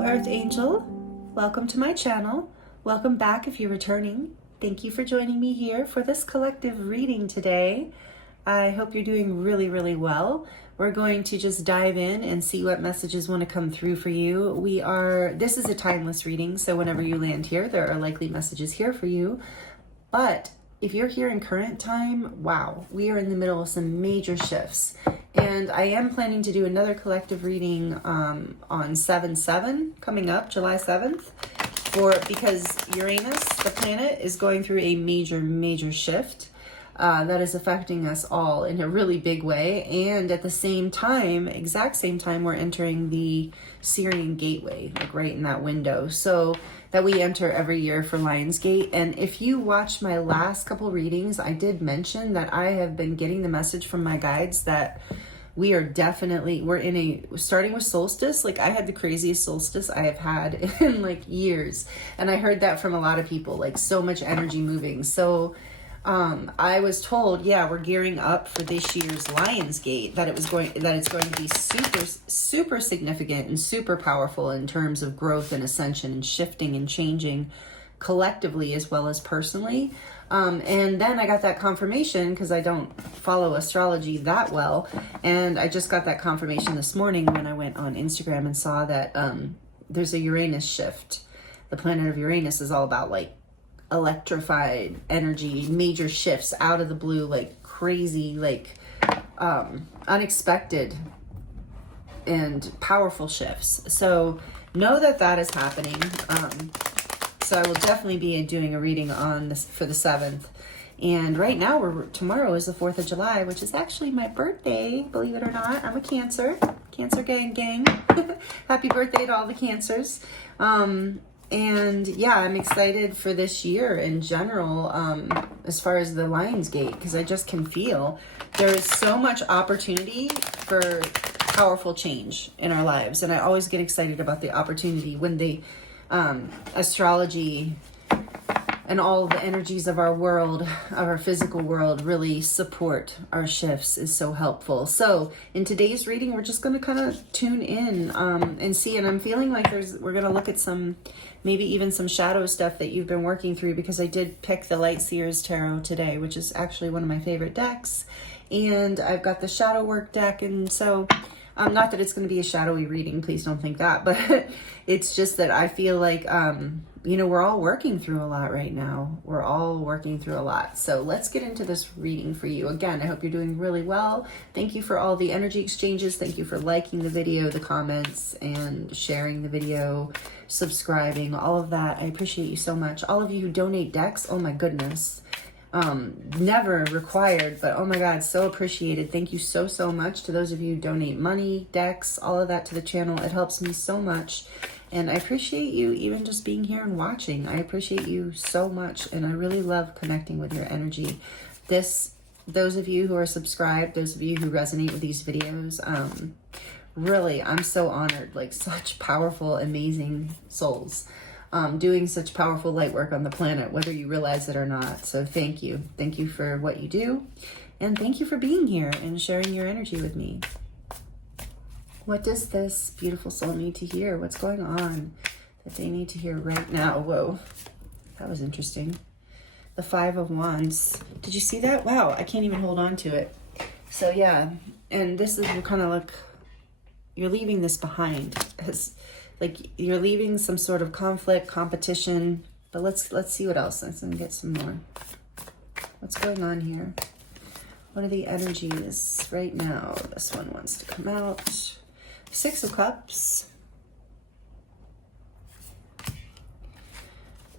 Hello, Earth Angel. Welcome to my channel. Welcome back if you're returning. Thank you for joining me here for this collective reading today. I hope you're doing really well. We're going to just dive in and see what messages want to come through for you. This is a timeless reading, so whenever you land here, there are likely messages here for you. But if you're here in current time, wow, we are in the middle of some major shifts. And I am planning to do another collective reading on 7/7 coming up, July 7th, because Uranus, the planet, is going through a major shift that is affecting us all in a really big way. And at the same time, exact same time, we're entering the Syrian gateway, like right in that window. So that we enter every year for Lionsgate. And if you watched my last couple readings, I did mention that I have been getting the message from my guides that we're starting with solstice. Like, I had the craziest solstice I have had in like years. And I heard that from a lot of people, like so much energy moving. So I was told, yeah, we're gearing up for this year's Lionsgate, that it's going to be super significant and super powerful in terms of growth and ascension and shifting and changing collectively as well as personally. And then I got that confirmation, because I don't follow astrology that well, and I just got that confirmation this morning when I went on Instagram and saw that there's a Uranus shift. The planet of Uranus is all about like electrified energy, major shifts out of the blue, like crazy, like unexpected and powerful shifts. So know that is happening. So I will definitely be doing a reading on this for the 7th. And right now, tomorrow is the 4th of July, which is actually my birthday, believe it or not. I'm a Cancer gang. Happy birthday to all the Cancers. And yeah, I'm excited for this year in general, as far as the Lionsgate, because I just can feel there is so much opportunity for powerful change in our lives. And I always get excited about the opportunity when the astrology and all the energies of our world, of our physical world, really support our shifts is so helpful. So in today's reading, we're just going to kind of tune in and see. And I'm feeling like we're going to look at some, maybe even some shadow stuff that you've been working through, because I did pick the Light Seer's Tarot today, which is actually one of my favorite decks. And I've got the Shadow Work deck. And so not that it's going to be a shadowy reading, please don't think that, but it's just that I feel like, we're all working through a lot right now. We're all working through a lot. So let's get into this reading for you. Again, I hope you're doing really well. Thank you for all the energy exchanges. Thank you for liking the video, the comments, and sharing the video, subscribing, all of that. I appreciate you so much. All of you who donate decks, oh my goodness. Never required, but oh my God, so appreciated. Thank you so much to those of you who donate money, decks, all of that to the channel. It helps me so much. And I appreciate you even just being here and watching. I appreciate you so much. And I really love connecting with your energy. Those of you who are subscribed, those of you who resonate with these videos, really, I'm so honored. Like, such powerful, amazing souls. Doing such powerful light work on the planet, whether you realize it or not. So thank you. Thank you for what you do. And thank you for being here and sharing your energy with me. What does this beautiful soul need to hear? What's going on that they need to hear right now? Whoa, that was interesting. The 5 of Wands. Did you see that? Wow, I can't even hold on to it. So yeah, and this is kind of like, you're leaving this behind. Like, you're leaving some sort of conflict, competition. But let's see what else. Let's get some more. What's going on here? What are the energies right now? This one wants to come out. 6 of Cups.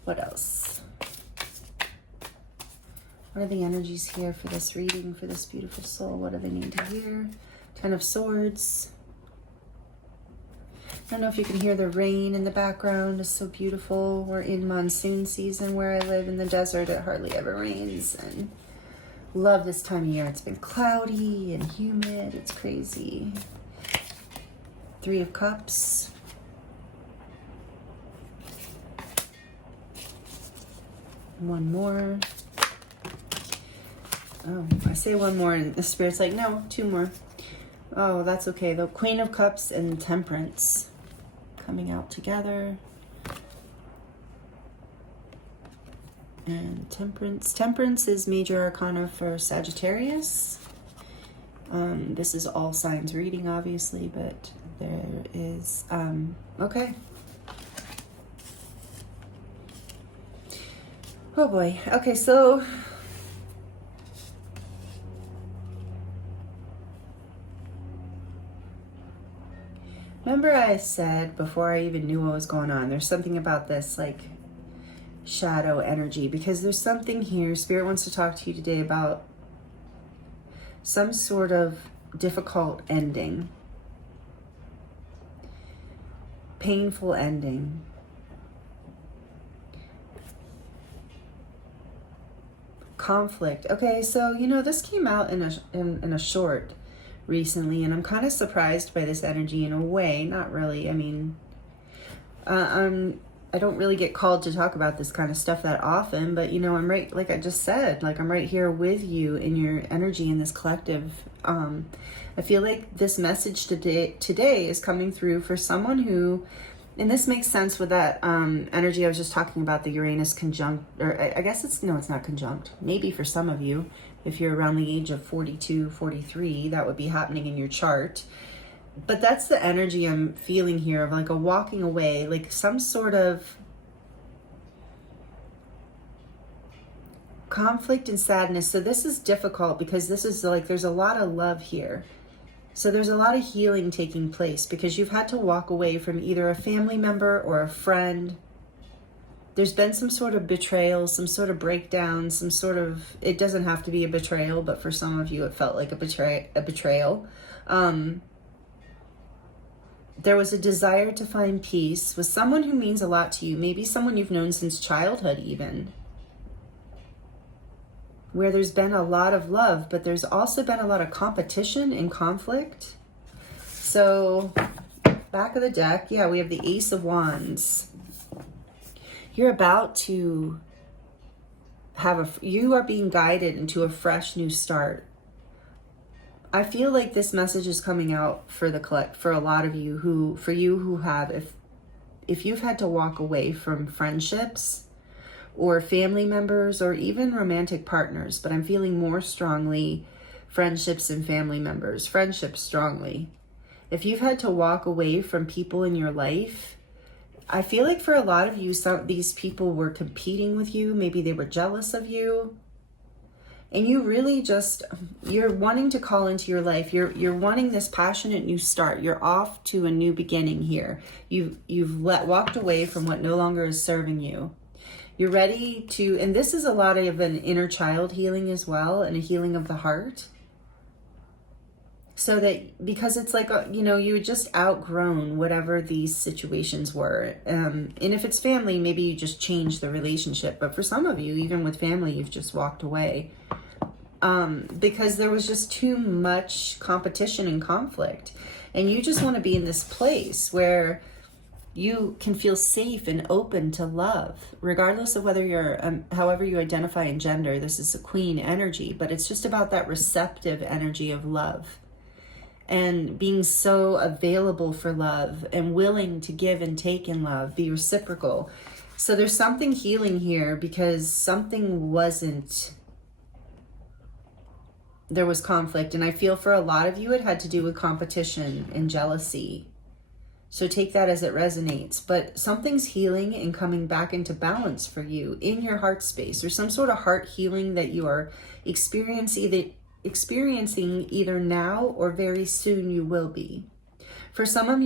What else? What are the energies here for this reading, for this beautiful soul? What do they need to hear? 10 of Swords. I don't know if you can hear the rain in the background. It's so beautiful. We're in monsoon season where I live in the desert. It hardly ever rains, and love this time of year. It's been cloudy and humid. It's crazy. 3 of Cups. One more. Oh, I say one more and the Spirit's like, no, 2 more. Oh, that's okay though. Queen of Cups and Temperance. coming out together. And Temperance. Temperance is major arcana for Sagittarius. This is all signs reading, obviously, but there is, okay. Oh boy. Okay, so remember I said before I even knew what was going on, there's something about this like shadow energy, because there's something here. Spirit wants to talk to you today about some sort of difficult ending, painful ending. Conflict. Okay, so you know this came out in a short recently, and I'm kind of surprised by this energy in a way. Not really. I mean, I don't really get called to talk about this kind of stuff that often, but you know, I'm right, like I just said, like I'm right here with you in your energy in this collective. I feel like this message today is coming through for someone who, and this makes sense with that energy I was just talking about, the Uranus conjunct, or I guess it's not conjunct. Maybe for some of you, if you're around the age of 42, 43, that would be happening in your chart. But that's the energy I'm feeling here of like a walking away, like some sort of conflict and sadness. So this is difficult because this is like, there's a lot of love here. So there's a lot of healing taking place because you've had to walk away from either a family member or a friend. There's been some sort of betrayal, some sort of breakdown, some sort of, it doesn't have to be a betrayal, but for some of you it felt like a betrayal. There was a desire to find peace with someone who means a lot to you, maybe someone you've known since childhood even, where there's been a lot of love, but there's also been a lot of competition and conflict. So back of the deck, yeah, we have the Ace of Wands. You're about to you are being guided into a fresh new start. I feel like this message is coming out for a lot of you who have, if you've had to walk away from friendships or family members or even romantic partners, but I'm feeling more strongly friendships and family members, friendships strongly. If you've had to walk away from people in your life, I feel like for a lot of you, these people were competing with you. Maybe they were jealous of you. And you really you're wanting to call into your life. You're wanting this passionate new start. You're off to a new beginning here. You've walked away from what no longer is serving you. You're ready to, and this is a lot of an inner child healing as well, and a healing of the heart. So that, because it's like, you know, you had just outgrown whatever these situations were. And if it's family, maybe you just change the relationship. But for some of you, even with family, you've just walked away. Because there was just too much competition and conflict. And you just want to be in this place where you can feel safe and open to love, regardless of whether you're, however you identify in gender. This is a queen energy, but it's just about that receptive energy of love. And being so available for love and willing to give and take in love, be reciprocal. So there's something healing here because something wasn't, there was conflict. And I feel for a lot of you, it had to do with competition and jealousy. So take that as it resonates. But something's healing and coming back into balance for you in your heart space. There's some sort of heart healing that you are experiencing either now or very soon you will be. For some of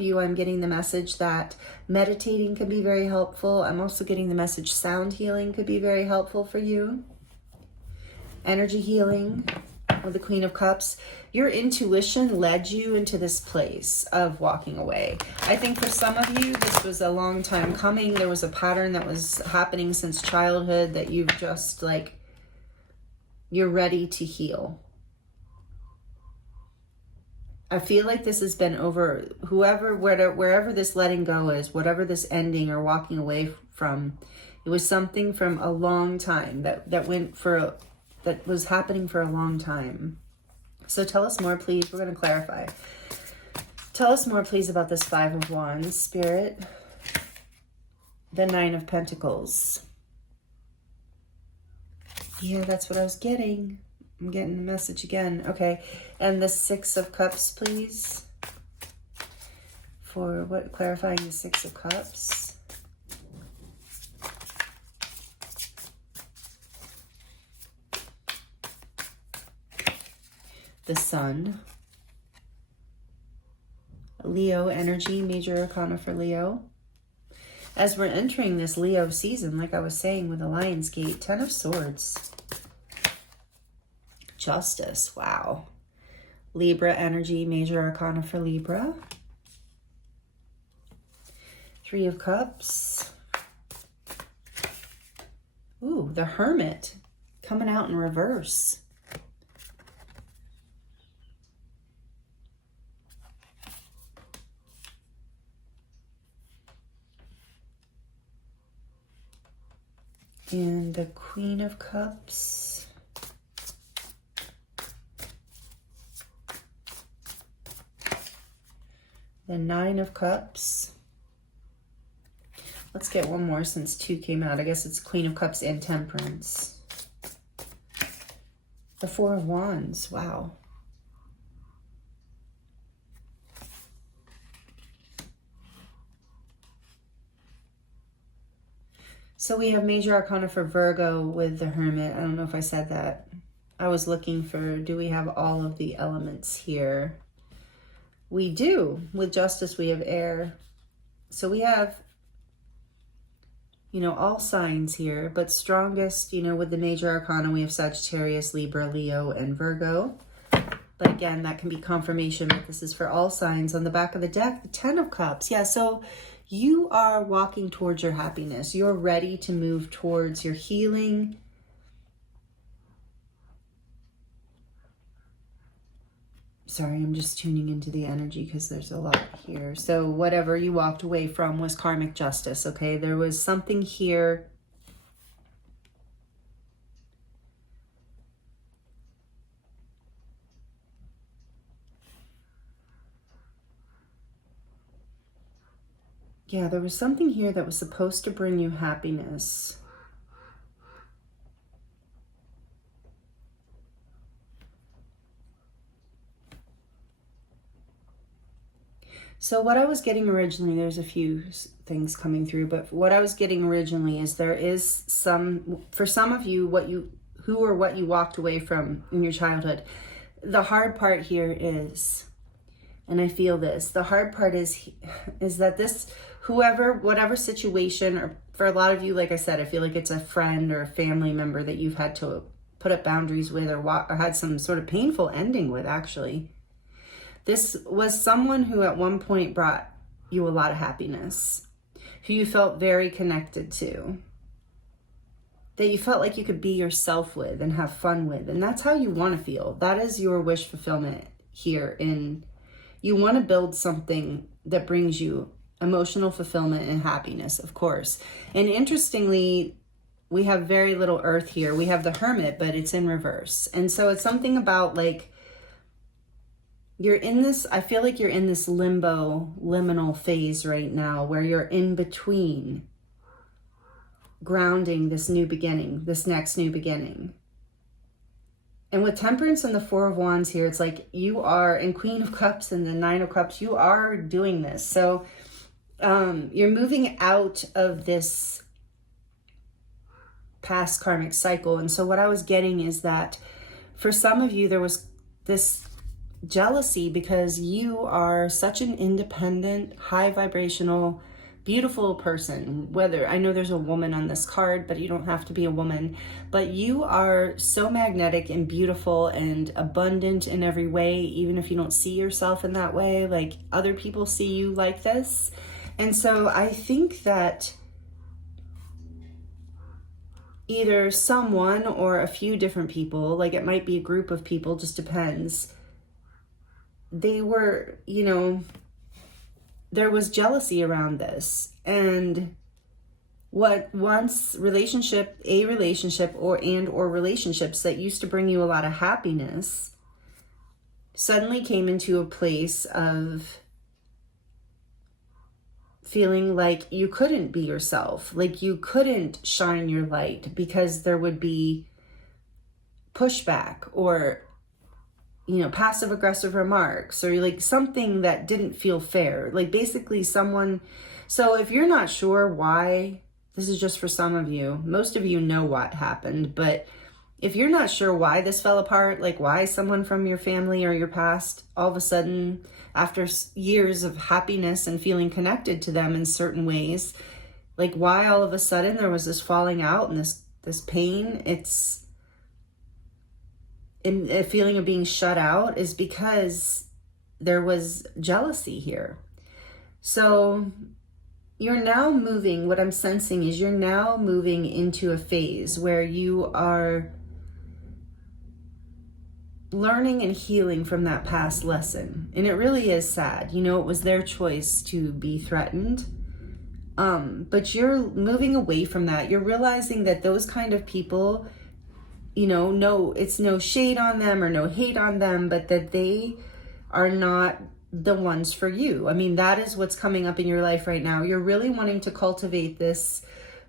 you, I'm getting the message that meditating can be very helpful. I'm also getting the message sound healing could be very helpful for you. Energy healing with the Queen of Cups. Your intuition led you into this place of walking away. I think for some of you, this was a long time coming. There was a pattern that was happening since childhood that you've just like, you're ready to heal. I feel like this has been over, wherever this letting go is, whatever this ending or walking away from, it was something from a long time that was happening for a long time. So tell us more, please. We're going to clarify. Tell us more, please, about this Five of Wands, Spirit. The Nine of Pentacles. Yeah, that's what I was getting. I'm getting the message again. Okay. And the Six of Cups, please. For what? Clarifying the Six of Cups. The Sun. Leo energy, major arcana for Leo. As we're entering this Leo season, like I was saying with the Lionsgate, Ten of Swords. Justice, wow. Libra energy, major arcana for Libra. Three of Cups. Ooh, the Hermit coming out in reverse. And the Queen of Cups. The Nine of Cups. Let's get one more since two came out. I guess it's Queen of Cups and Temperance. The Four of Wands. Wow. So we have major arcana for Virgo with the Hermit. I don't know if I said that. I was looking for, do we have all of the elements here? We do. With Justice, we have air. So we have, you know, all signs here, but strongest, you know, with the major arcana, we have Sagittarius, Libra, Leo, and Virgo. But again, that can be confirmation, but this is for all signs. On the back of the deck, the Ten of Cups. Yeah, so you are walking towards your happiness. You're ready to move towards your healing. Sorry, I'm just tuning into the energy because there's a lot here. So whatever you walked away from was karmic justice, okay? There was something here. Yeah, there was something here that was supposed to bring you happiness. So what I was getting originally, there's a few things coming through, but what I was getting originally is there is some, for some of you, what you walked away from in your childhood. The hard part here is, and I feel this, the hard part is that this, whatever situation, or for a lot of you, like I said, I feel like it's a friend or a family member that you've had to put up boundaries with, or had some sort of painful ending with, actually. This was someone who at one point brought you a lot of happiness, who you felt very connected to, that you felt like you could be yourself with and have fun with. And that's how you want to feel. That is your wish fulfillment here. You want to build something that brings you emotional fulfillment and happiness, of course. And interestingly, we have very little earth here. We have the Hermit, but it's in reverse. And so it's something about like, you're in this, I feel like you're in this liminal phase right now where you're in between grounding this new beginning, this next new beginning. And with Temperance and the Four of Wands here, it's like you are, and Queen of Cups and the Nine of Cups, you are doing this. So you're moving out of this past karmic cycle. And so what I was getting is that for some of you, there was this jealousy because you are such an independent, high vibrational, beautiful person. Whether, I know there's a woman on this card, but you don't have to be a woman, but you are so magnetic and beautiful and abundant in every way, even if you don't see yourself in that way, like other people see you like this. And so I think that either someone or a few different people, like it might be a group of people, just depends, they were, you know, there was jealousy around this. And what once a relationship or relationships that used to bring you a lot of happiness suddenly came into a place of feeling like you couldn't be yourself, like you couldn't shine your light because there would be pushback or, you know, passive aggressive remarks or like something that didn't feel fair. Like basically someone, so if you're not sure why, this is just for some of you, most of you know what happened, but if you're not sure why this fell apart, like why someone from your family or your past, all of a sudden, after years of happiness and feeling connected to them in certain ways, like why all of a sudden there was this falling out and this pain, it's a feeling of being shut out, is because there was jealousy here. So you're now moving, what I'm sensing is you're now moving into a phase where you are learning and healing from that past lesson. And it really is sad. You know, it was their choice to be threatened. But you're moving away from that. You're realizing that those kind of people, you know, no, it's no shade on them or no hate on them, but that they are not the ones for you. I mean, that is what's coming up in your life right now. You're really wanting to cultivate this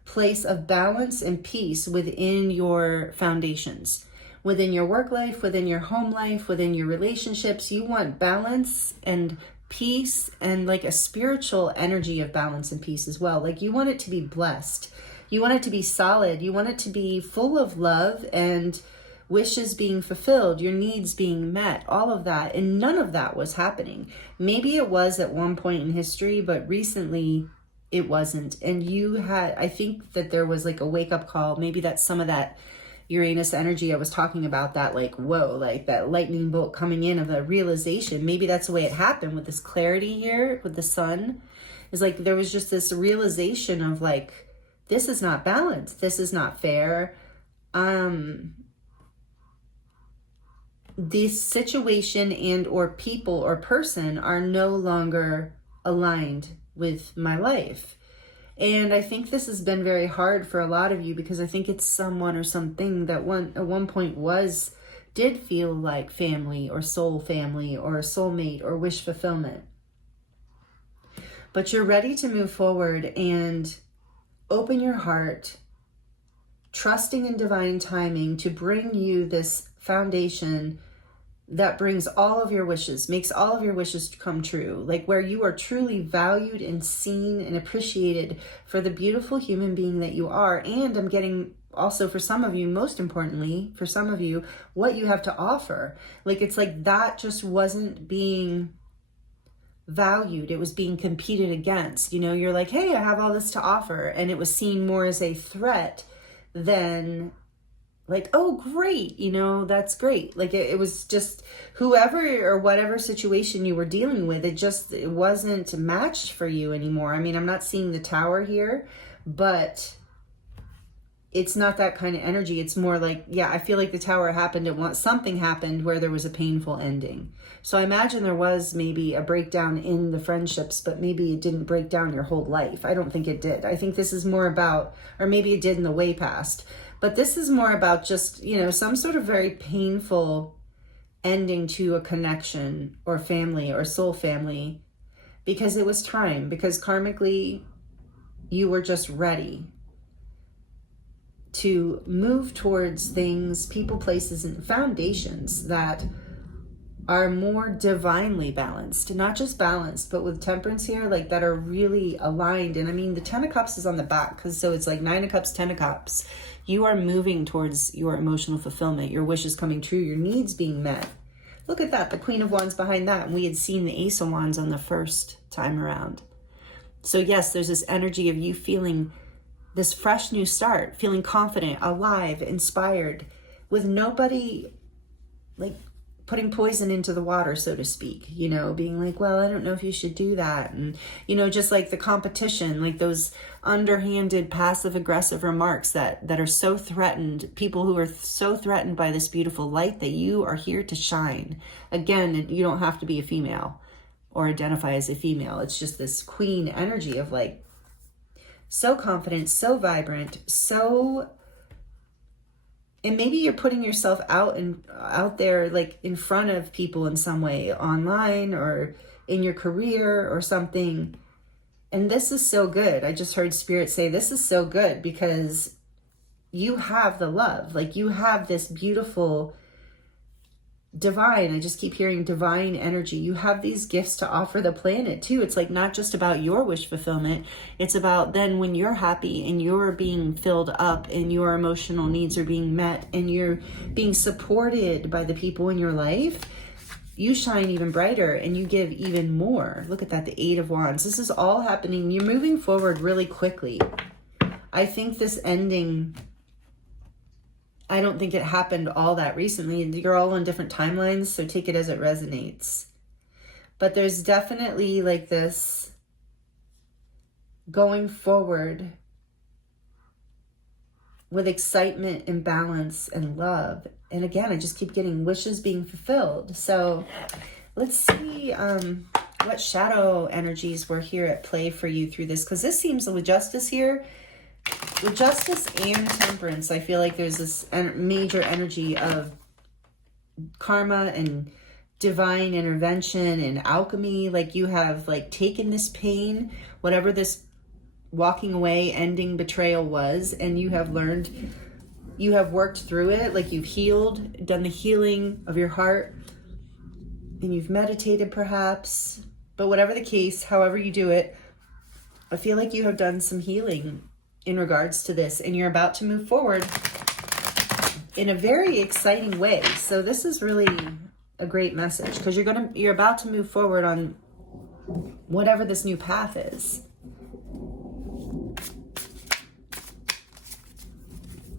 place of balance and peace within your foundations, within your work life, within your home life, within your relationships. You want balance and peace and like a spiritual energy of balance and peace as well. Like you want it to be blessed. You want it to be solid. You want it to be full of love and wishes being fulfilled, your needs being met, all of that. And none of that was happening. Maybe it was at one point in history, but recently it wasn't. And you had, I think that there was like a wake up call. Maybe that's some of that Uranus energy I was talking about, that like, whoa, like that lightning bolt coming in of a realization. Maybe that's the way it happened with this clarity here with the sun. Is like there was just this realization of like, this is not balanced. This is not fair. This situation and or people or person are no longer aligned with my life. And I think this has been very hard for a lot of you, because I think it's someone or something that at one point did feel like family or soul family or a soulmate or wish fulfillment. But you're ready to move forward and open your heart, trusting in divine timing to bring you this foundation that brings all of your wishes, makes all of your wishes come true, like where you are truly valued and seen and appreciated for the beautiful human being that you are. And I'm getting also, for some of you, most importantly, for some of you, what you have to offer. Like it's like that just wasn't being valued. It was being competed against. You know, you're like, hey, I have all this to offer. And it was seen more as a threat than like, oh, great, you know, that's great. Like it was just whoever or whatever situation you were dealing with, it wasn't matched for you anymore. I mean, I'm not seeing the tower here, but it's not that kind of energy. It's more like, yeah, I feel like the tower happened and something happened where there was a painful ending. So I imagine there was maybe a breakdown in the friendships, but maybe it didn't break down your whole life. I don't think it did. I think this is more about, or maybe it did in the way past, but this is more about just, you know, some sort of very painful ending to a connection or family or soul family, because it was time, because karmically you were just ready to move towards things, people, places, and foundations that are more divinely balanced. Not just balanced, but with temperance here, like that are really aligned. And I mean, the 10 of Cups is on the back, because so it's like 9 of Cups, 10 of Cups. You are moving towards your emotional fulfillment, your wishes coming true, your needs being met. Look at that, the Queen of Wands behind that. And we had seen the Ace of Wands on the first time around. So yes, there's this energy of you feeling this fresh new start, feeling confident, alive, inspired, with nobody like putting poison into the water, so to speak, you know, being like, well, I don't know if you should do that. And, you know, just like the competition, like those underhanded passive aggressive remarks that are so threatened, people who are so threatened by this beautiful light that you are here to shine. Again, you don't have to be a female or identify as a female. It's just this queen energy of like, so confident, so vibrant, so, and maybe you're putting yourself out there, like in front of people in some way, online or in your career or something. And this is so good. I just heard Spirit say, this is so good because you have the love. Like, you have this beautiful divine, I just keep hearing divine energy. You have these gifts to offer the planet too. It's like not just about your wish fulfillment. It's about then when you're happy and you're being filled up and your emotional needs are being met and you're being supported by the people in your life, you shine even brighter and you give even more. Look at that, the Eight of Wands. This is all happening. You're moving forward really quickly. I think this ending, I don't think it happened all that recently. You're all on different timelines, so take it as it resonates. But there's definitely like this going forward with excitement and balance and love. And again, I just keep getting wishes being fulfilled. So let's see what shadow energies were here at play for you through this, because this seems with Justice here, with Justice and Temperance, I feel like there's this major energy of karma and divine intervention and alchemy. Like you have like taken this pain, whatever this walking away, ending, betrayal was, and you have learned, you have worked through it. Like you've healed, done the healing of your heart, and you've meditated perhaps. But whatever the case, however you do it, I feel like you have done some healing in regards to this, and you're about to move forward in a very exciting way. So this is really a great message, because you're about to move forward on whatever this new path is.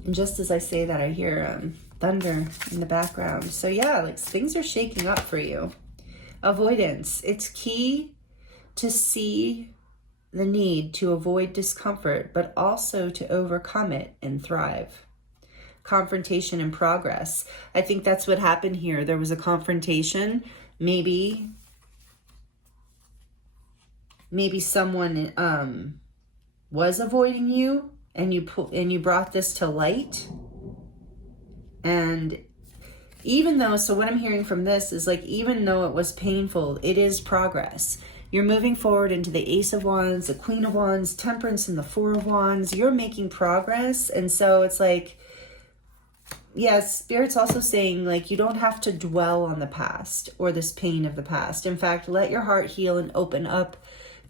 And just as I say that, I hear thunder in the background. So yeah, like things are shaking up for you. Avoidance. It's key to see the need to avoid discomfort, but also to overcome it and thrive. Confrontation and progress. I think that's what happened here. There was a confrontation. Maybe someone was avoiding you, and you brought this to light. And even though, so what I'm hearing from this is like, even though it was painful, it is progress. You're moving forward into the Ace of Wands, the Queen of Wands, Temperance, and the Four of Wands. You're making progress. And so it's like, yes, Spirit's also saying like, you don't have to dwell on the past or this pain of the past. In fact, let your heart heal and open up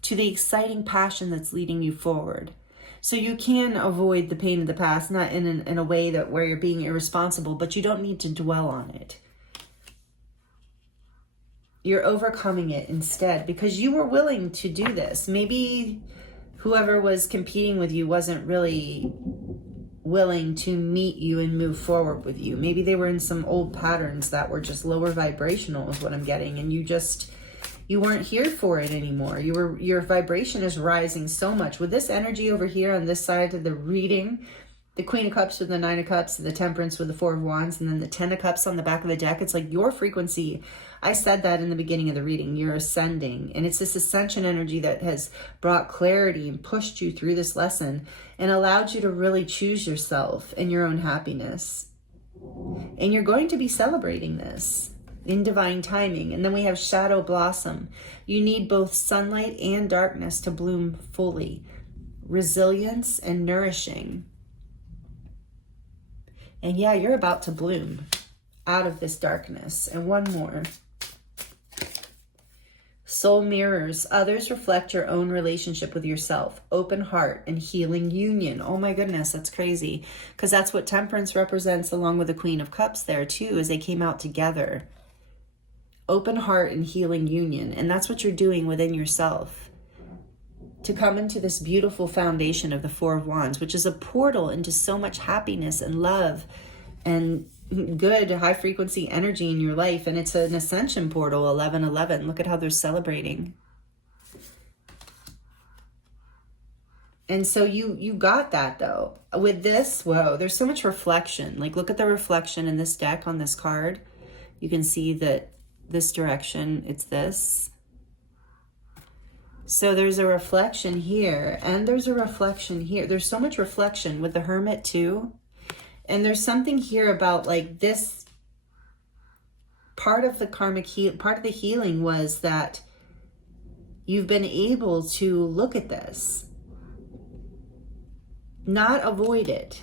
to the exciting passion that's leading you forward. So you can avoid the pain of the past, not in a way that where you're being irresponsible, but you don't need to dwell on it. You're overcoming it instead because you were willing to do this. Maybe whoever was competing with you wasn't really willing to meet you and move forward with you. Maybe they were in some old patterns that were just lower vibrational is what I'm getting. And you weren't here for it anymore. Your vibration is rising so much. With this energy over here on this side of the reading, the Queen of Cups with the Nine of Cups, the Temperance with the Four of Wands, and then the Ten of Cups on the back of the deck. It's like your frequency, I said that in the beginning of the reading, you're ascending. And it's this ascension energy that has brought clarity and pushed you through this lesson and allowed you to really choose yourself and your own happiness. And you're going to be celebrating this in divine timing. And then we have Shadow Blossom. You need both sunlight and darkness to bloom fully. Resilience and nourishing. And yeah, you're about to bloom out of this darkness. And one more. Soul mirrors. Others reflect your own relationship with yourself. Open heart and healing union. Oh my goodness, that's crazy. Because that's what Temperance represents along with the Queen of Cups there too, as they came out together. Open heart and healing union. And that's what you're doing within yourself. To come into this beautiful foundation of the Four of Wands, which is a portal into so much happiness and love and good high frequency energy in your life. And it's an ascension portal, 1111. Look at how they're celebrating. And so you got that though. With this, whoa, there's so much reflection. Like look at the reflection in this deck on this card. You can see that this direction, it's this. So there's a reflection here and there's a reflection here. There's so much reflection with the Hermit too. And there's something here about like this part of the karmic part of the healing was that you've been able to look at this, not avoid it.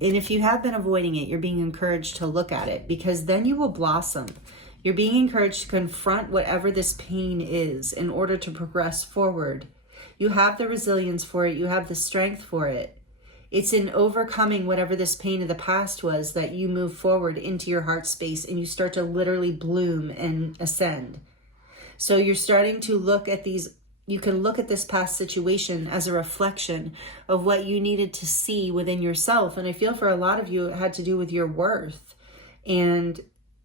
And if you have been avoiding it, you're being encouraged to look at it, because then you will blossom. You're being encouraged to confront whatever this pain is in order to progress forward. You have the resilience for it. You have the strength for it. It's in overcoming whatever this pain of the past was that you move forward into your heart space and you start to literally bloom and ascend. So you're starting to look at these, you can look at this past situation as a reflection of what you needed to see within yourself. And I feel for a lot of you, it had to do with your worth and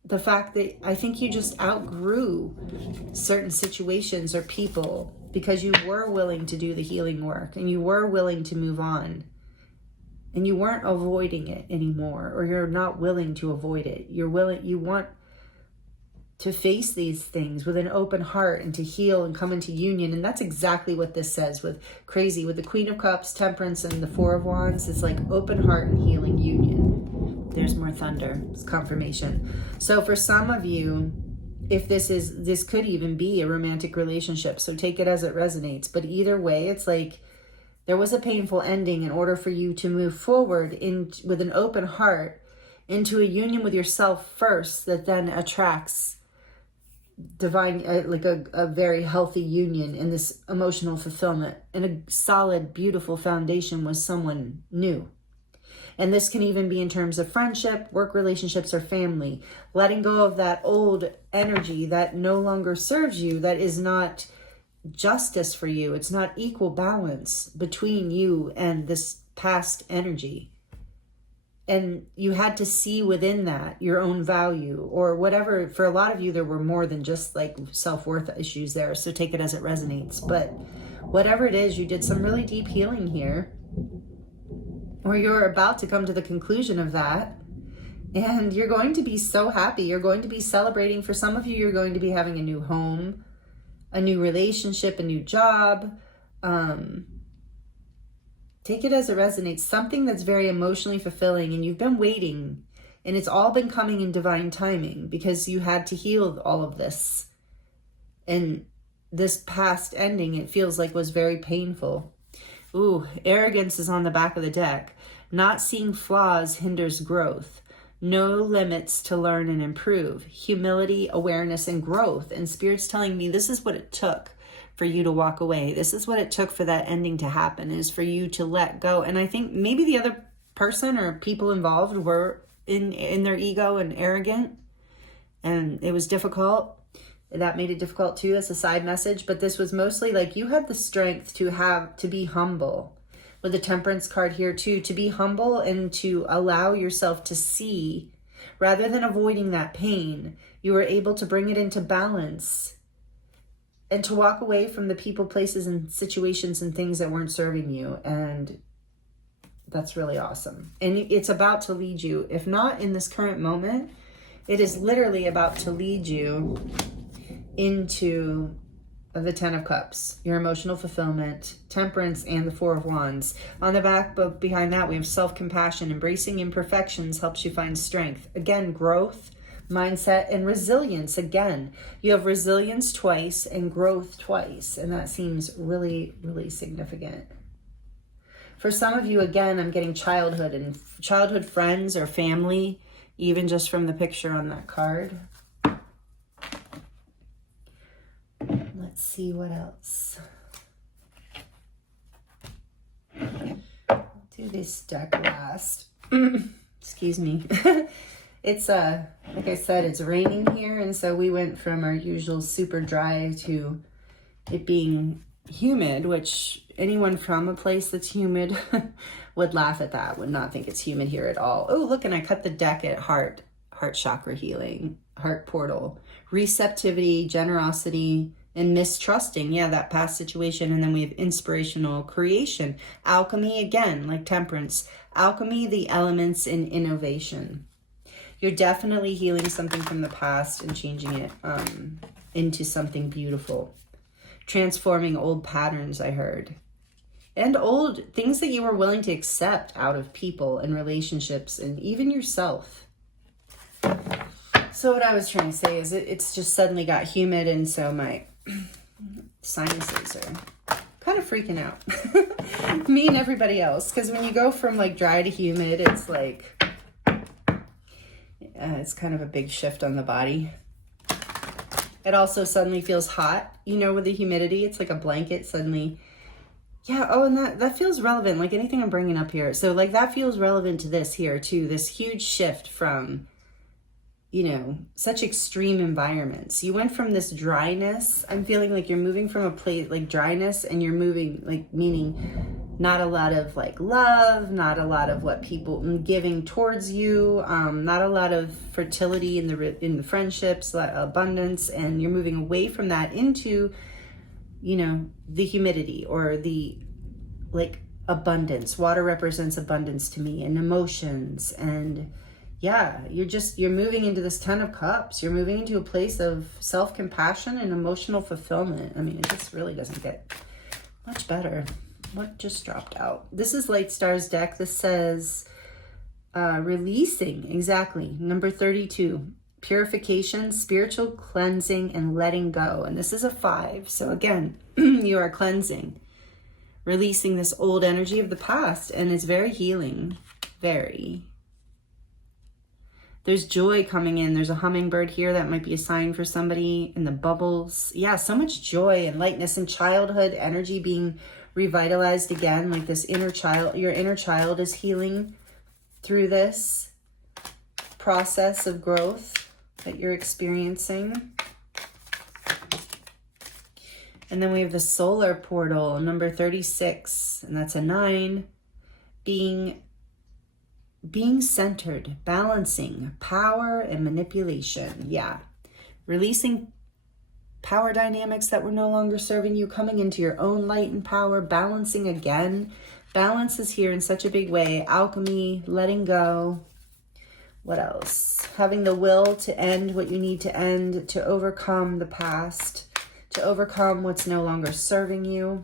the fact that I think you just outgrew certain situations or people because you were willing to do the healing work and you were willing to move on. And you weren't avoiding it anymore, or you're not willing to avoid it. You want to face these things with an open heart and to heal and come into union. And that's exactly what this says with the Queen of Cups, Temperance, and the Four of Wands. It's like open heart and healing union. There's more thunder. It's confirmation. So for some of you, if this could even be a romantic relationship. So take it as it resonates. But either way, it's like, there was a painful ending in order for you to move forward with an open heart into a union with yourself first that then attracts divine, like a very healthy union in this emotional fulfillment and a solid, beautiful foundation with someone new. And this can even be in terms of friendship, work relationships, or family. Letting go of that old energy that no longer serves you, that is not justice for you. It's not equal balance between you and this past energy. And you had to see within that your own value or whatever. For a lot of you, there were more than just like self-worth issues there. So take it as it resonates. But whatever it is, you did some really deep healing here, or you're about to come to the conclusion of that. And you're going to be so happy. You're going to be celebrating. For some of you, you're going to be having a new home, a new relationship, a new job. Take it as it resonates. Something that's very emotionally fulfilling, and you've been waiting, and it's all been coming in divine timing because you had to heal all of this. And this past ending, it feels like, was very painful. Ooh, arrogance is on the back of the deck. Not seeing flaws hinders growth. No limits to learn and improve. Humility, awareness, and growth. And Spirit's telling me this is what it took for you to walk away. This is what it took for that ending to happen, is for you to let go. And I think maybe the other person or people involved were in their ego and arrogant. And it was difficult. That made it difficult too, as a side message. But this was mostly like you had the strength to be humble. With the Temperance card here too, to be humble and to allow yourself to see, rather than avoiding that pain, you were able to bring it into balance and to walk away from the people, places, and situations and things that weren't serving you. And that's really awesome. And it's about to lead you, if not in this current moment, it is literally about to lead you into the Ten of Cups, your emotional fulfillment, Temperance, and the Four of Wands. On the back, but behind that, we have self-compassion. Embracing imperfections helps you find strength. Again, growth, mindset, and resilience. Again, you have resilience twice and growth twice, and that seems really, really significant. For some of you, again, I'm getting childhood and childhood friends or family, even just from the picture on that card. Let's see what else. I'll do this deck last. Excuse me. It's like I said, it's raining here, and so we went from our usual super dry to it being humid, which anyone from a place that's humid would laugh at that, would not think it's humid here at all. Oh, look, and I cut the deck at heart chakra healing, heart portal, receptivity, generosity, and mistrusting. Yeah, that past situation. And then we have inspirational creation, alchemy, again, like Temperance, alchemy, the elements, and innovation. You're definitely healing something from the past and changing it into something beautiful. Transforming old patterns, I heard. And old things that you were willing to accept out of people and relationships and even yourself. So what I was trying to say is it's just suddenly got humid, and so Sinuses are kind of freaking out. Me and everybody else. Because when you go from like dry to humid, it's like, it's kind of a big shift on the body. It also suddenly feels hot, you know, with the humidity. It's like a blanket suddenly. Yeah, oh, and that feels relevant, like anything I'm bringing up here. So, like, that feels relevant to this here, too. This huge shift from, you know, such extreme environments. You went from this dryness. I'm feeling like you're moving from a place, like, dryness, and you're moving, like, meaning not a lot of, like, love, not a lot of what people giving towards you, not a lot of fertility in the friendships, abundance, and you're moving away from that into, you know, the humidity or the, like, abundance. Water represents abundance to me, and emotions. And yeah, you're moving into this 10 of Cups. You're moving into a place of self-compassion and emotional fulfillment. I mean, it just really doesn't get much better. What just dropped out? This is Light Stars deck. This says releasing, exactly. Number 32. Purification, spiritual cleansing, and letting go. And this is a 5. So again, you are cleansing, releasing this old energy of the past. And it's very healing. Very. There's joy coming in. There's a hummingbird here. That might be a sign for somebody in the bubbles. Yeah, so much joy and lightness and childhood energy being revitalized again. Like this inner child, your inner child is healing through this process of growth that you're experiencing. And then we have the solar portal, number 36, and that's a 9. Being centered, balancing power and manipulation. Yeah. Releasing power dynamics that were no longer serving you, coming into your own light and power, balancing again. Balance is here in such a big way. Alchemy, letting go. What else? Having the will to end what you need to end, to overcome the past, to overcome what's no longer serving you.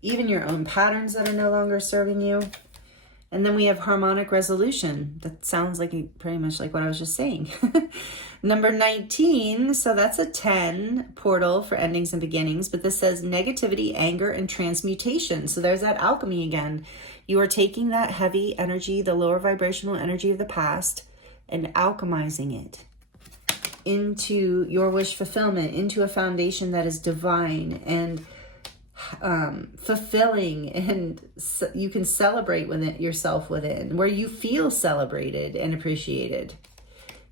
Even your own patterns that are no longer serving you. And then we have harmonic resolution. That sounds like pretty much like what I was just saying. Number 19, so that's a 10 portal for endings and beginnings, but this says negativity, anger, and transmutation. So there's that alchemy again. You are taking that heavy energy, the lower vibrational energy of the past, and alchemizing it into your wish fulfillment, into a foundation that is divine and fulfilling, and you can celebrate with it yourself within, where you feel celebrated and appreciated.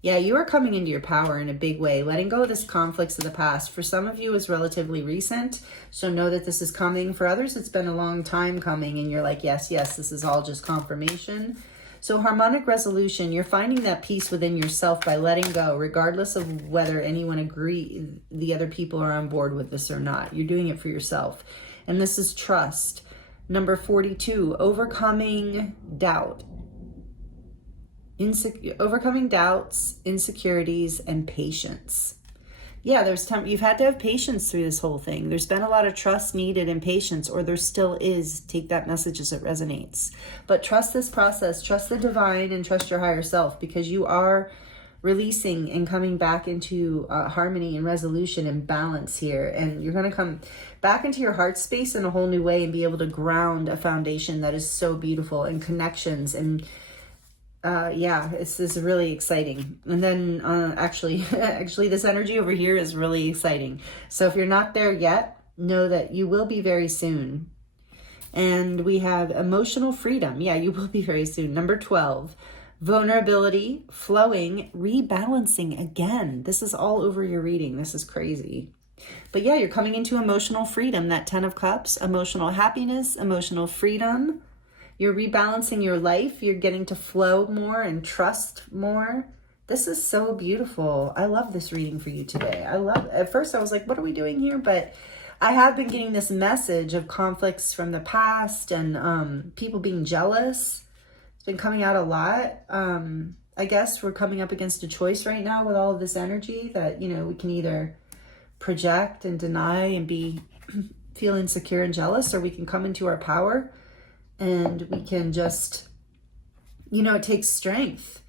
Yeah, you are coming into your power in a big way, letting go of this conflicts of the past. For some of you, it's relatively recent, so know that this is coming. For others, it's been a long time coming, and you're like, yes, this is all just confirmation. So harmonic resolution, you're finding that peace within yourself by letting go, regardless of whether the other people are on board with this or not. You're doing it for yourself. And this is trust. Number 42, overcoming doubt. Overcoming doubts, insecurities, and patience. Yeah, there's time. You've had to have patience through this whole thing. There's been a lot of trust needed and patience, or there still is. Take that message as it resonates. But trust this process, trust the divine, and trust your higher self, because you are releasing and coming back into harmony and resolution and balance here. And you're going to come back into your heart space in a whole new way and be able to ground a foundation that is so beautiful, and connections. And this is really exciting. And then actually this energy over here is really exciting. So if you're not there yet, know that you will be very soon. And we have emotional freedom. Yeah, you will be very soon. Number 12, vulnerability, flowing, rebalancing again. This is all over your reading. This is crazy. But yeah, you're coming into emotional freedom, that 10 of Cups, emotional happiness, emotional freedom. You're rebalancing your life. You're getting to flow more and trust more. This is so beautiful. I love this reading for you today. At first I was like, what are we doing here? But I have been getting this message of conflicts from the past and people being jealous. It's been coming out a lot. I guess we're coming up against a choice right now with all of this energy that, we can either project and deny and feel insecure and jealous, or we can come into our power and we can just, it takes strength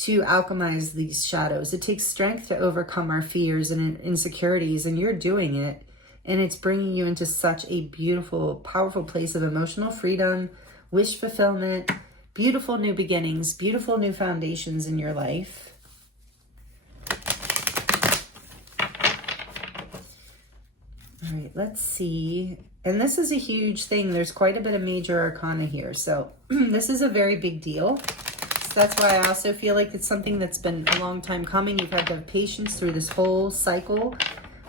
to alchemize these shadows. It takes strength to overcome our fears and insecurities, and you're doing it. And it's bringing you into such a beautiful, powerful place of emotional freedom, wish fulfillment, beautiful new beginnings, beautiful new foundations in your life. All right, let's see. And this is a huge thing. There's quite a bit of major arcana here. So this is a very big deal. So that's why I also feel like it's something that's been a long time coming. You've had to have patience through this whole cycle,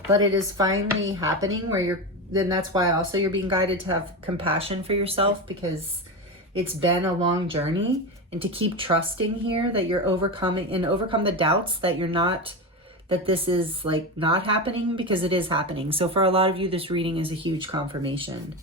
but it is finally happening where then that's why also you're being guided to have compassion for yourself, because it's been a long journey, and to keep trusting here that you're overcoming and overcome the doubts that you're not, that this is like not happening, because it is happening. So for a lot of you, this reading is a huge confirmation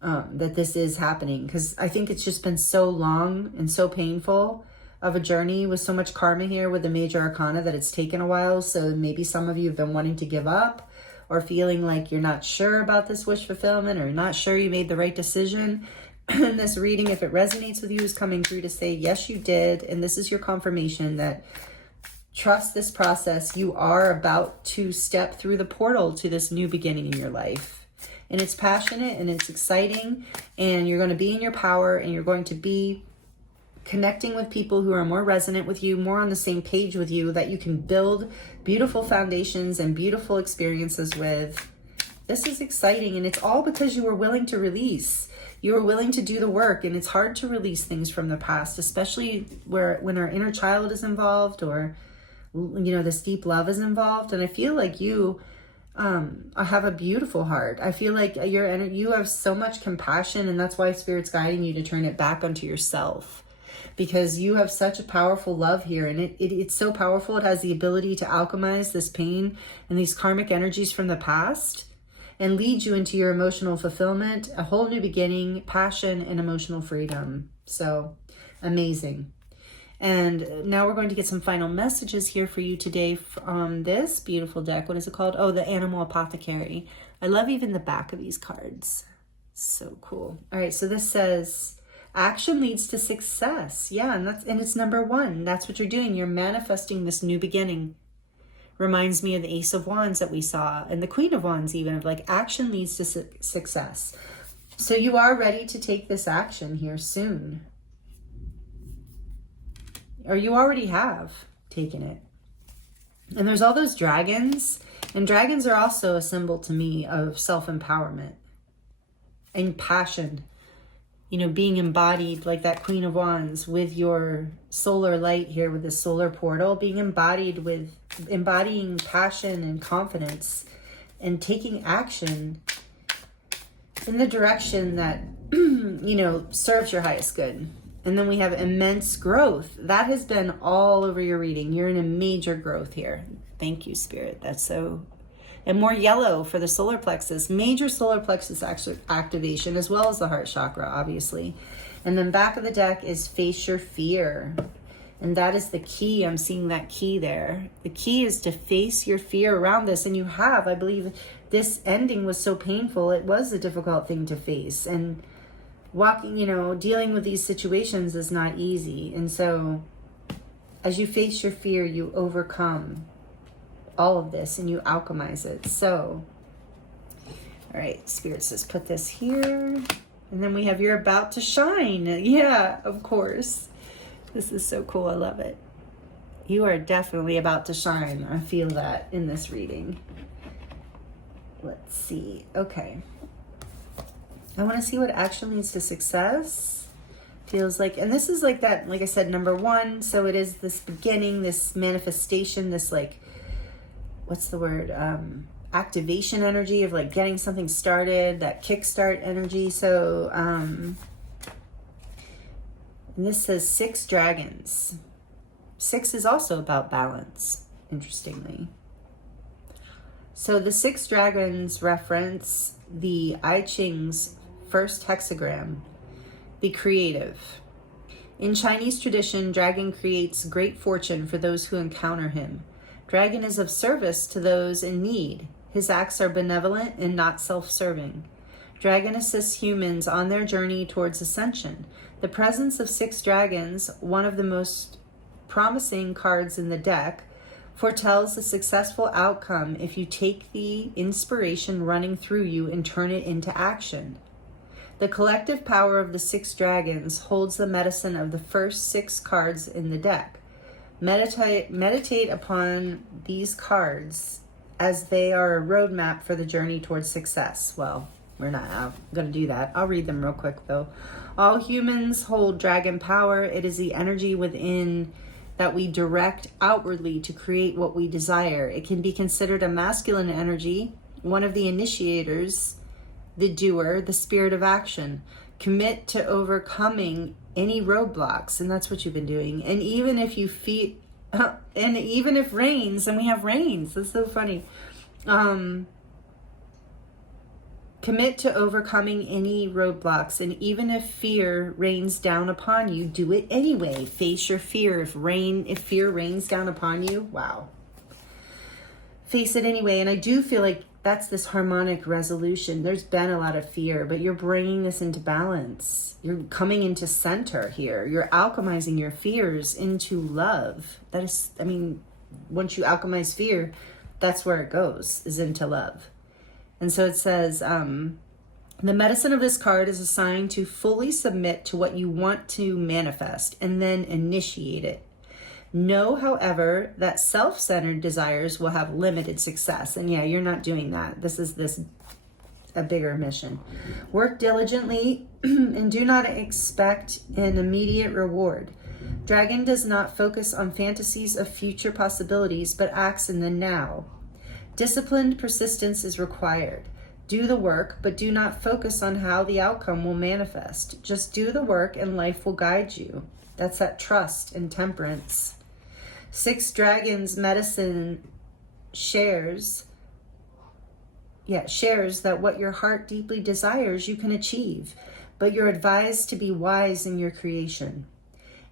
that this is happening, because I think it's just been so long and so painful of a journey with so much karma here with the major arcana that it's taken a while. So maybe some of you have been wanting to give up, or feeling like you're not sure about this wish fulfillment, or you're not sure you made the right decision. And this reading, if it resonates with you, is coming through to say, yes, you did. And this is your confirmation that trust this process. You are about to step through the portal to this new beginning in your life. And it's passionate and it's exciting, and you're going to be in your power, and you're going to be connecting with people who are more resonant with you, more on the same page with you, that you can build beautiful foundations and beautiful experiences with. This is exciting, and it's all because you were willing to release. You were willing to do the work, and it's hard to release things from the past, especially when our inner child is involved, or this deep love is involved. And I feel like you have a beautiful heart. I feel like you have so much compassion, and that's why Spirit's guiding you to turn it back onto yourself, because you have such a powerful love here, and it's so powerful. It has the ability to alchemize this pain and these karmic energies from the past and lead you into your emotional fulfillment, a whole new beginning, passion, and emotional freedom. So amazing. And now we're going to get some final messages here for you today from this beautiful deck. What is it called? Oh, the Animal Apothecary. I love even the back of these cards. So cool. All right, so this says, action leads to success. Yeah, and it's number 1. That's what you're doing. You're manifesting this new beginning. Reminds me of the Ace of Wands that we saw, and the Queen of Wands even, of like action leads to success. So you are ready to take this action here soon. Or you already have taken it. And there's all those dragons, and dragons are also a symbol to me of self-empowerment and passion. Being embodied like that Queen of Wands with your solar light here, with the solar portal, being embodied with embodying passion and confidence, and taking action in the direction that, serves your highest good. And then we have immense growth. That has been all over your reading. You're in a major growth here. Thank you, Spirit. That's so... And more yellow for the solar plexus, major solar plexus activation, as well as the heart chakra, obviously. And then back of the deck is face your fear. And that is the key. I'm seeing that key there. The key is to face your fear around this. And you have, I believe, this ending was so painful. It was a difficult thing to face. And dealing with these situations is not easy. And so as you face your fear, you overcome all of this and you alchemize it. So, all right, Spirit says, put this here. And then we have you're about to shine. Yeah, of course. This is so cool. I love it. You are definitely about to shine. I feel that in this reading. Let's see. Okay. I want to see what action leads to success. Feels like, and this is like that, like I said, number 1. So it is this beginning, this manifestation, this like, what's the word? Activation energy of like getting something started, that kickstart energy. So, and this says 6 dragons. 6 is also about balance, interestingly. So the 6 dragons reference the I Ching's first hexagram, the creative. In Chinese tradition, dragon creates great fortune for those who encounter him. Dragon is of service to those in need. His acts are benevolent and not self-serving. Dragon assists humans on their journey towards ascension. The presence of 6 dragons, one of the most promising cards in the deck foretells a successful outcome if you take the inspiration running through you and turn it into action. The collective power of the 6 dragons holds the medicine of the first 6 cards in the deck. Meditate upon these cards as they are a roadmap for the journey towards success. Well, we're not going to do that. I'll read them real quick though. All humans hold dragon power. It is the energy within that we direct outwardly to create what we desire. It can be considered a masculine energy, one of the initiators, the doer, the spirit of action. Commit to overcoming any roadblocks, and that's what you've been doing. And even if you feel, and even if rains, and we have rains, that's so funny. Commit to overcoming any roadblocks, and even if fear rains down upon you, do it anyway. Face your fear. If fear rains down upon you, wow. Face it anyway. And I do feel like that's this harmonic resolution. There's been a lot of fear, but you're bringing this into balance. You're coming into center here. You're alchemizing your fears into love. That is, I mean, once you alchemize fear, that's where it goes, is into love. And so it says, the medicine of this card is assigned to fully submit to what you want to manifest and then initiate it. Know, however, that self-centered desires will have limited success. And yeah, you're not doing that. This is a bigger mission. Work diligently and do not expect an immediate reward. Dragon does not focus on fantasies of future possibilities, but acts in the now. Disciplined persistence is required. Do the work, but do not focus on how the outcome will manifest. Just do the work and life will guide you. That's that trust and temperance. 6 dragons medicine shares that what your heart deeply desires you can achieve, but you're advised to be wise in your creation.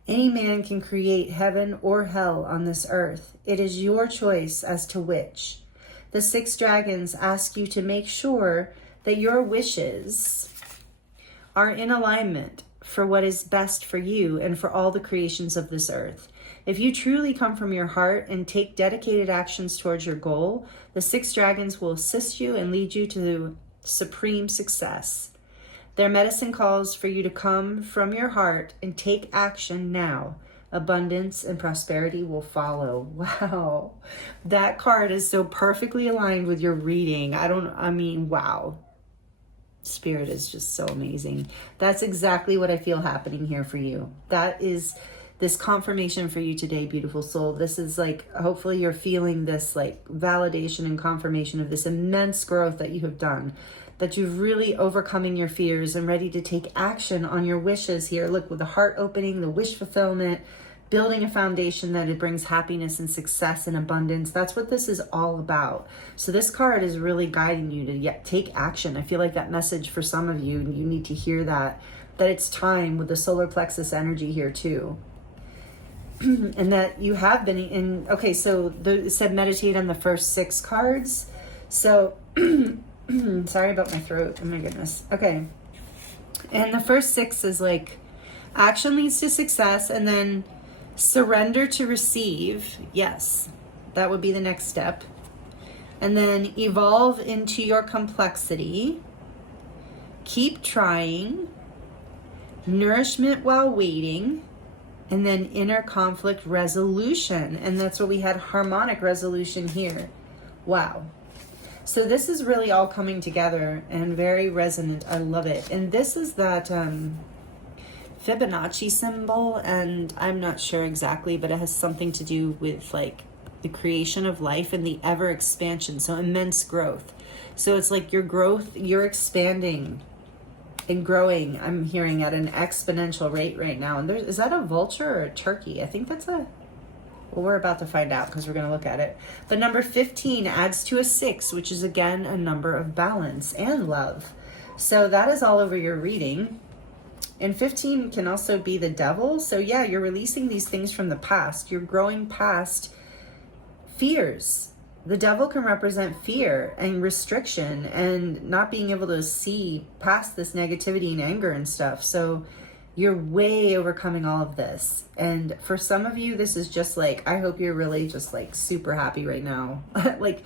Any man can create heaven or hell on this earth. It is your choice as to which. The 6 dragons ask you to make sure that your wishes are in alignment for what is best for you and for all the creations of this earth. If you truly come from your heart and take dedicated actions towards your goal, the 6 dragons will assist you and lead you to supreme success. Their medicine calls for you to come from your heart and take action now. Abundance and prosperity will follow. Wow. That card is so perfectly aligned with your reading. Wow. Spirit is just so amazing. That's exactly what I feel happening here for you. That is this confirmation for you today, beautiful soul. This is like, hopefully you're feeling this like validation and confirmation of this immense growth that you have done, that you've really overcoming your fears and ready to take action on your wishes here. Look, with the heart opening, the wish fulfillment, building a foundation that it brings happiness and success and abundance. That's what this is all about. So this card is really guiding you to take action. I feel like that message for some of you, you need to hear that it's time, with the solar plexus energy here too. And that you have been in, okay, so it said meditate on the first 6 cards. So, sorry about my throat, oh my goodness. Okay. And the first 6 is like, action leads to success, and then surrender to receive. Yes, that would be the next step. And then evolve into your complexity. Keep trying. Nourishment while waiting. And then inner conflict resolution. And that's what we had, harmonic resolution here. Wow. So this is really all coming together and very resonant. I love it. And this is that Fibonacci symbol, and I'm not sure exactly, but it has something to do with like the creation of life and the ever expansion. So immense growth. So it's like your growth, you're expanding and growing, I'm hearing, at an exponential rate right now. And is that a vulture or a turkey? I think that's well, we're about to find out because we're going to look at it. But number 15 adds to a 6, which is again a number of balance and love. So that is all over your reading. And 15 can also be the devil. So yeah, you're releasing these things from the past. You're growing past fears. The devil can represent fear and restriction and not being able to see past this negativity and anger and stuff. So You're way overcoming all of this. And for some of you, this is just like, I hope you're really just like super happy right now. Like,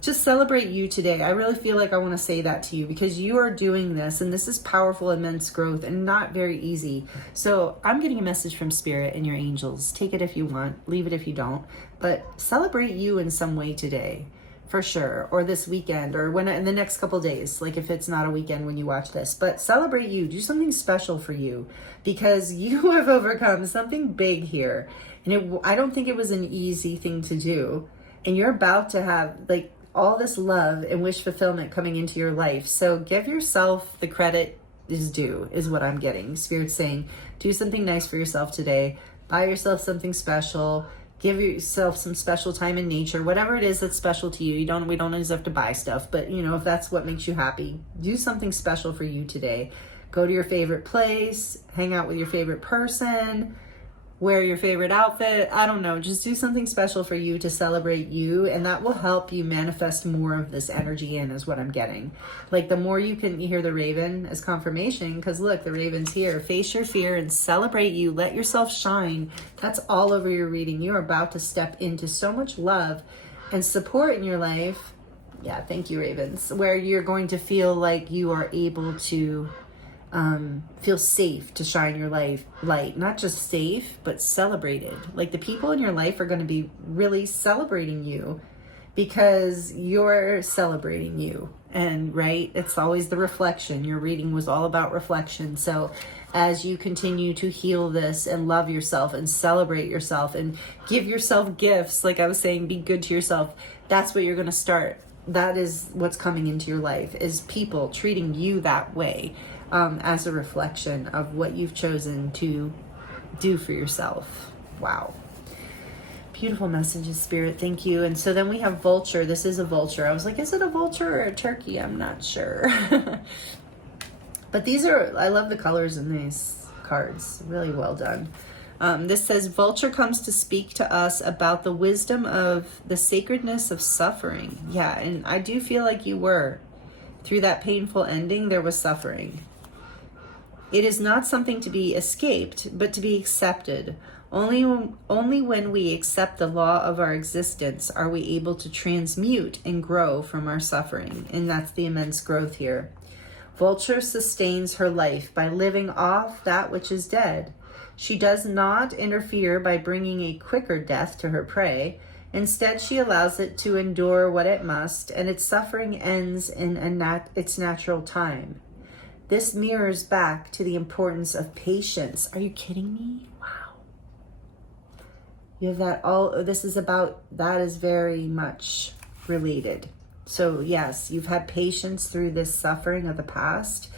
just celebrate you today. I really feel like I want to say that to you because you are doing this, and this is powerful, immense growth and not very easy. So I'm getting a message from Spirit and your angels. Take it if you want, leave it if you don't, but celebrate you in some way today. For sure, or this weekend, or when in the next couple days, like if it's not a weekend when you watch this, but celebrate you, do something special for you, because you have overcome something big here, and I don't think it was an easy thing to do, and you're about to have like all this love and wish fulfillment coming into your life. So give yourself the credit is due, is what I'm getting. Spirit's saying, do something nice for yourself today, buy yourself something special. Give yourself some special time in nature, whatever it is that's special to you. We don't always have to buy stuff, but you know, if that's what makes you happy, do something special for you today. Go to your favorite place, hang out with your favorite person, wear your favorite outfit. I don't know, just do something special for you to celebrate you, and that will help you manifest more of this energy in, is what I'm getting. Like the more you hear the raven as confirmation, because look, the raven's here. Face your fear and celebrate you. Let yourself shine. That's all over your reading. You're about to step into so much love and support in your life. Yeah, thank you, ravens. Where you're going to feel like you are able to feel safe to shine your light, not just safe, but celebrated. Like the people in your life are going to be really celebrating you because you're celebrating you. And right, it's always the reflection. Your reading was all about reflection. So as you continue to heal this and love yourself and celebrate yourself and give yourself gifts, like I was saying, be good to yourself. That's what you're going to start. That is what's coming into your life, is people treating you that way. As a reflection of what you've chosen to do for yourself. Wow. Beautiful messages, Spirit. Thank you. And so then we have vulture. This is a vulture. I was like, is it a vulture or a turkey? I'm not sure. But these are, I love the colors in these cards. Really well done. This says, vulture comes to speak to us about the wisdom of the sacredness of suffering. Yeah, and I do feel like you were. Through that painful ending, there was suffering. It is not something to be escaped, but to be accepted. Only when we accept the law of our existence are we able to transmute and grow from our suffering. And that's the immense growth here. Vulture sustains her life by living off that which is dead. She does not interfere by bringing a quicker death to her prey. Instead, she allows it to endure what it must, and its suffering ends in its natural time. This mirrors back to the importance of patience. Are you kidding me? Wow. You have that all, this is about, that is very much related. So yes, you've had patience through this suffering of the past,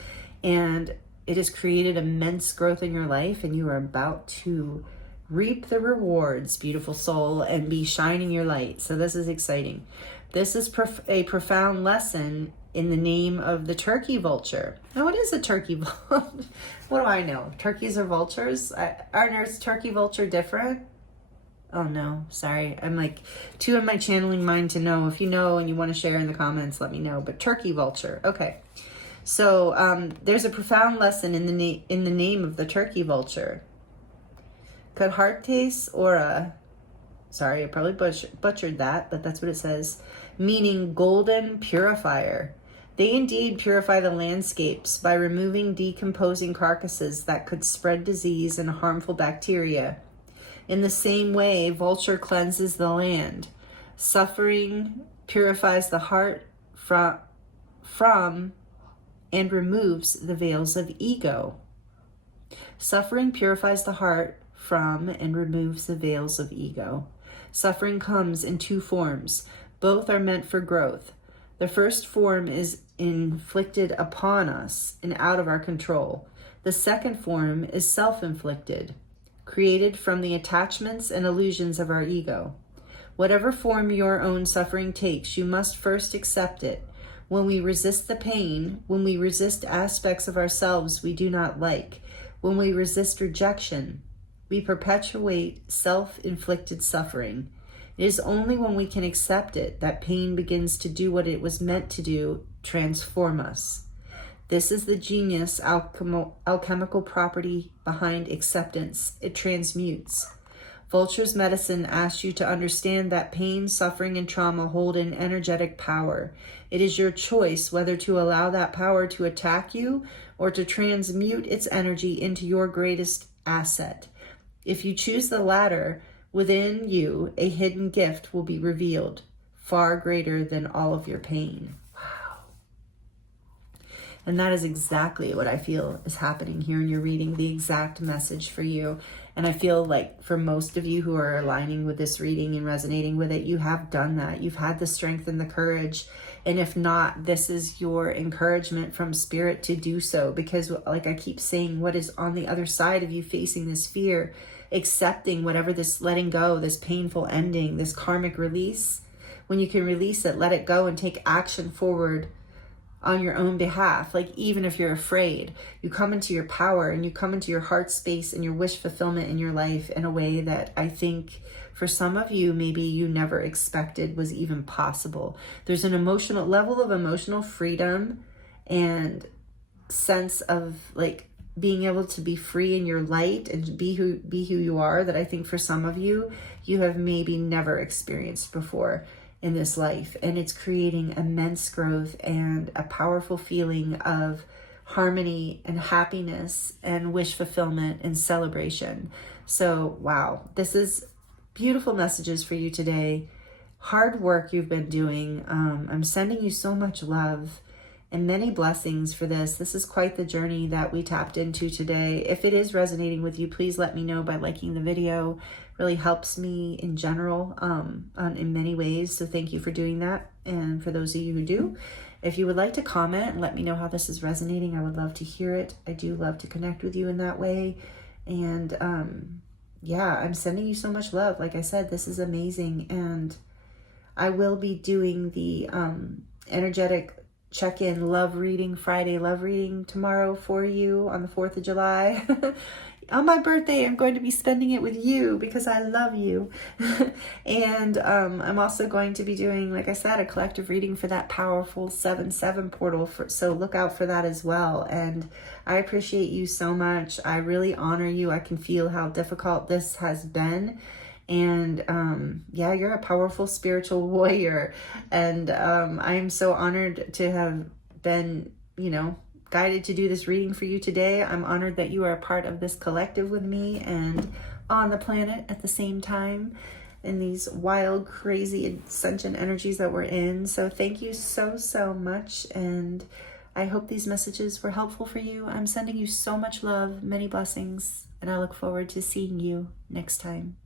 and it has created immense growth in your life, and you are about to reap the rewards, beautiful soul, and be shining your light. So this is exciting. This is a profound lesson in the name of the turkey vulture. Now, what is a turkey vulture? What do I know? Turkeys are vultures? Is turkey vulture different? Oh no, sorry. I'm like too in my channeling mind to know. If you know and you want to share in the comments, let me know. But turkey vulture, okay. So there's a profound lesson in the name of the turkey vulture. Kadhartes aura, sorry, I probably butchered that, but that's what it says, meaning golden purifier. They indeed purify the landscapes by removing decomposing carcasses that could spread disease and harmful bacteria. In the same way, vulture cleanses the land. Suffering purifies the heart from and removes the veils of ego. Suffering purifies the heart from and removes the veils of ego. Suffering comes in two forms. Both are meant for growth. The first form is inflicted upon us and out of our control. The second form is self-inflicted, created from the attachments and illusions of our ego. Whatever form your own suffering takes, you must first accept it. When we resist the pain, when we resist aspects of ourselves we do not like, when we resist rejection, we perpetuate self-inflicted suffering. It is only when we can accept it that pain begins to do what it was meant to do, transform us. This is the genius alchemical property behind acceptance. It transmutes. Vulture's medicine asks you to understand that pain, suffering, and trauma hold an energetic power. It is your choice whether to allow that power to attack you or to transmute its energy into your greatest asset. If you choose the latter, within you, a hidden gift will be revealed, far greater than all of your pain. And that is exactly what I feel is happening here in your reading, the exact message for you. And I feel like for most of you who are aligning with this reading and resonating with it, you have done that. You've had the strength and the courage. And if not, this is your encouragement from spirit to do so. Because like I keep saying, what is on the other side of you facing this fear, accepting whatever this letting go, this painful ending, this karmic release, when you can release it, let it go and take action forward on your own behalf. Like even if you're afraid, you come into your power and you come into your heart space and your wish fulfillment in your life in a way that I think for some of you, maybe you never expected was even possible. There's an emotional level of emotional freedom and sense of like being able to be free in your light and be who you are that I think for some of you, you have maybe never experienced before in this life. And it's creating immense growth and a powerful feeling of harmony and happiness and wish fulfillment and celebration. So, wow, this is beautiful messages for you today. Hard work you've been doing. I'm sending you so much love and many blessings for this. This is quite the journey that we tapped into today. If it is resonating with you, please let me know by liking the video. Really helps me in general in many ways. So thank you for doing that. And for those of you who do, if you would like to comment and let me know how this is resonating, I would love to hear it. I do love to connect with you in that way. And yeah, I'm sending you so much love. Like I said, this is amazing. And I will be doing the energetic check-in love reading, Friday love reading tomorrow for you on the 4th of July. On my birthday, I'm going to be spending it with you because I love you. And I'm also going to be doing, like I said, a collective reading for that powerful 7/7 portal. So look out for that as well. And I appreciate you so much. I really honor you. I can feel how difficult this has been. And yeah, you're a powerful spiritual warrior. And I'm so honored to have been, guided to do this reading for you today. I'm honored that you are a part of this collective with me and on the planet at the same time in these wild, crazy ascension energies that we're in. So thank you so, so much. And I hope these messages were helpful for you. I'm sending you so much love, many blessings, and I look forward to seeing you next time.